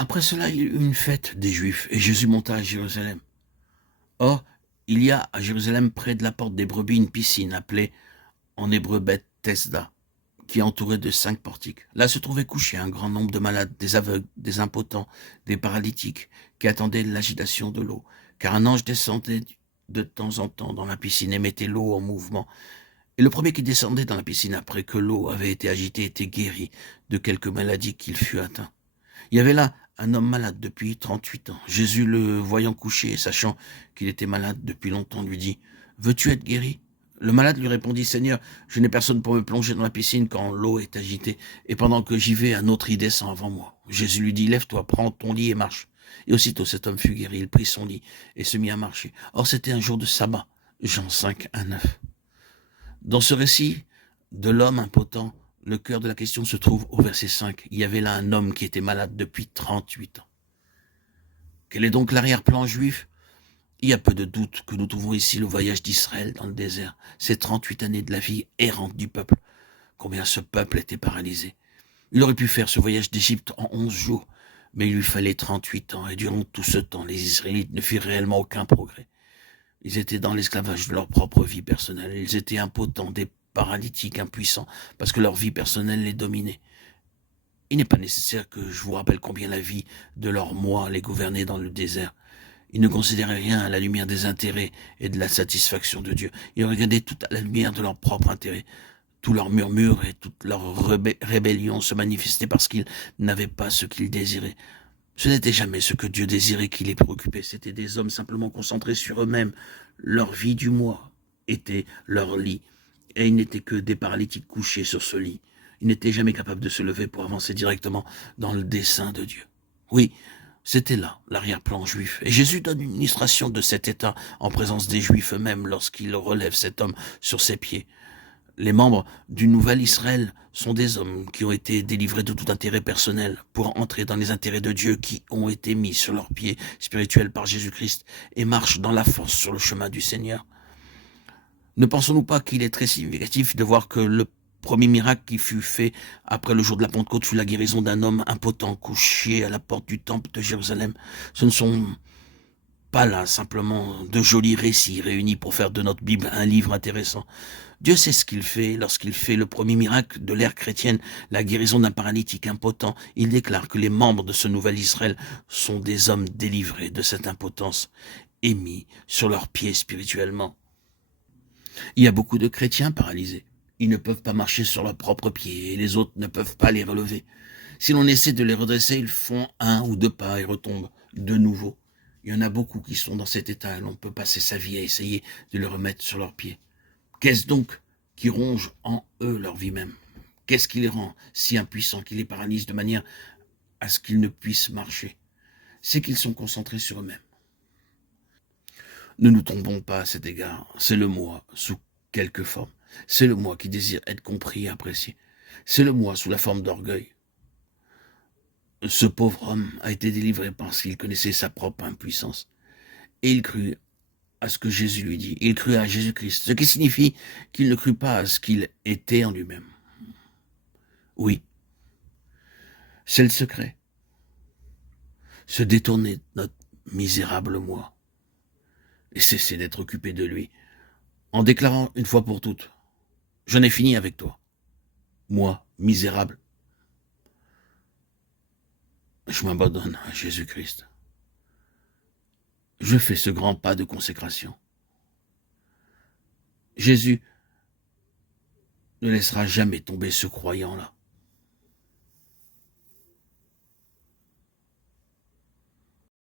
Après cela, il y eut une fête des Juifs, et Jésus monta à Jérusalem. Or, il y a à Jérusalem, près de la porte des brebis, une piscine appelée en hébreu Beth-Tesda, qui est entourée de 5 portiques. Là se trouvait couché un grand nombre de malades, des aveugles, des impotents, des paralytiques, qui attendaient l'agitation de l'eau, car un ange descendait de temps en temps dans la piscine et mettait l'eau en mouvement. Et le premier qui descendait dans la piscine après que l'eau avait été agitée était guéri de quelque maladie qu'il fût atteint. Il y avait là un homme malade depuis 38 ans. Jésus, le voyant couché et sachant qu'il était malade depuis longtemps, lui dit « Veux-tu être guéri ?» Le malade lui répondit « Seigneur, je n'ai personne pour me plonger dans la piscine quand l'eau est agitée, et pendant que j'y vais, un autre y descend avant moi. » Jésus lui dit « Lève-toi, prends ton lit et marche. » Et aussitôt cet homme fut guéri, il prit son lit et se mit à marcher. Or c'était un jour de sabbat, Jean 5, 1, 9. Dans ce récit de l'homme impotent, le cœur de la question se trouve au verset 5. Il y avait là un homme qui était malade depuis 38 ans. Quel est donc l'arrière-plan juif ? Il y a peu de doute que nous trouvons ici le voyage d'Israël dans le désert, ces 38 années de la vie errante du peuple. Combien ce peuple était paralysé. Il aurait pu faire ce voyage d'Égypte en 11 jours, mais il lui fallait 38 ans, et durant tout ce temps, les Israélites ne firent réellement aucun progrès. Ils étaient dans l'esclavage de leur propre vie personnelle. Ils étaient impotents, des paralytiques, impuissants, parce que leur vie personnelle les dominait. Il n'est pas nécessaire que je vous rappelle combien la vie de leurs moi les gouvernait dans le désert. Ils ne considéraient rien à la lumière des intérêts et de la satisfaction de Dieu. Ils regardaient tout à la lumière de leur propre intérêt. Tous leurs murmures et toute leur rébellion se manifestaient parce qu'ils n'avaient pas ce qu'ils désiraient. Ce n'était jamais ce que Dieu désirait qui les préoccupait. C'étaient des hommes simplement concentrés sur eux-mêmes. Leur vie du moi était leur lit. Et ils n'étaient que des paralytiques couchés sur ce lit. Ils n'étaient jamais capables de se lever pour avancer directement dans le dessein de Dieu. Oui, c'était là l'arrière-plan juif. Et Jésus donne une illustration de cet état en présence des Juifs eux-mêmes lorsqu'il relève cet homme sur ses pieds. Les membres du nouvel Israël sont des hommes qui ont été délivrés de tout intérêt personnel pour entrer dans les intérêts de Dieu qui ont été mis sur leurs pieds spirituels par Jésus-Christ et marchent dans la force sur le chemin du Seigneur. Ne pensons-nous pas qu'il est très significatif de voir que le premier miracle qui fut fait après le jour de la Pentecôte fut la guérison d'un homme impotent couché à la porte du temple de Jérusalem. Ce ne sont pas là simplement de jolis récits réunis pour faire de notre Bible un livre intéressant. Dieu sait ce qu'il fait lorsqu'il fait le premier miracle de l'ère chrétienne, la guérison d'un paralytique impotent. Il déclare que les membres de ce nouvel Israël sont des hommes délivrés de cette impotence et mis sur leurs pieds spirituellement. Il y a beaucoup de chrétiens paralysés. Ils ne peuvent pas marcher sur leurs propres pieds et les autres ne peuvent pas les relever. Si l'on essaie de les redresser, ils font 1 ou 2 pas et retombent de nouveau. Il y en a beaucoup qui sont dans cet état et l'on peut passer sa vie à essayer de les remettre sur leurs pieds. Qu'est-ce donc qui ronge en eux leur vie même ? Qu'est-ce qui les rend si impuissants, qui les paralyse de manière à ce qu'ils ne puissent marcher ? C'est qu'ils sont concentrés sur eux-mêmes. Ne nous trompons pas à cet égard, c'est le moi sous quelque forme. C'est le moi qui désire être compris et apprécié. C'est le moi sous la forme d'orgueil. Ce pauvre homme a été délivré parce qu'il connaissait sa propre impuissance. Et il crut à ce que Jésus lui dit. Il crut à Jésus-Christ, ce qui signifie qu'il ne crut pas à ce qu'il était en lui-même. Oui, c'est le secret. Se détourner de notre misérable moi et cesser d'être occupé de lui en déclarant une fois pour toutes « Je n'ai fini avec toi, moi, misérable. Je m'abandonne à Jésus-Christ. Je fais ce grand pas de consécration. Jésus ne laissera jamais tomber ce croyant-là.